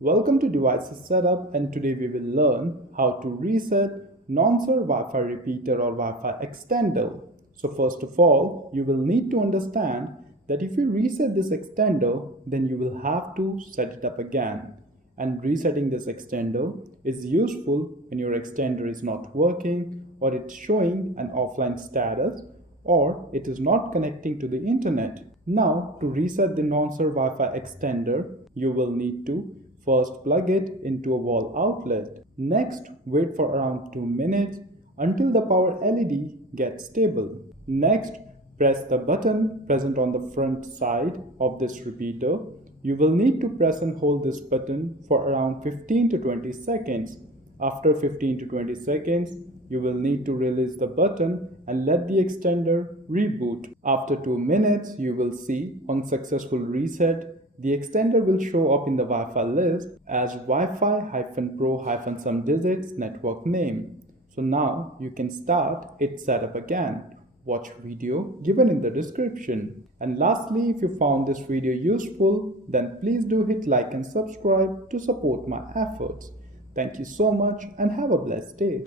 Welcome to Devices Setup, and today we will learn how to reset Nonser Wi-Fi repeater or Wi-Fi extender. So first of all, you will need to understand that if you reset this extender, then you will have to set it up again. And resetting this extender is useful when your extender is not working, or it's showing an offline status, or it is not connecting to the internet. Now, to reset the Nonser Wi-Fi extender, you will need to first plug it into a wall outlet. Next, wait for around 2 minutes until the power LED gets stable. Next, press the button present on the front side of this repeater. You will need to press and hold this button for around 15 to 20 seconds. After 15 to 20 seconds, you will need to release the button and let the extender reboot. After 2 minutes, you will see on successful reset, the extender will show up in the Wi-Fi list as Wi-Fi-Pro-some digits network name. So now you can start its setup again. Watch video given in the description. And lastly, if you found this video useful, then please do hit like and subscribe to support my efforts. Thank you so much and have a blessed day.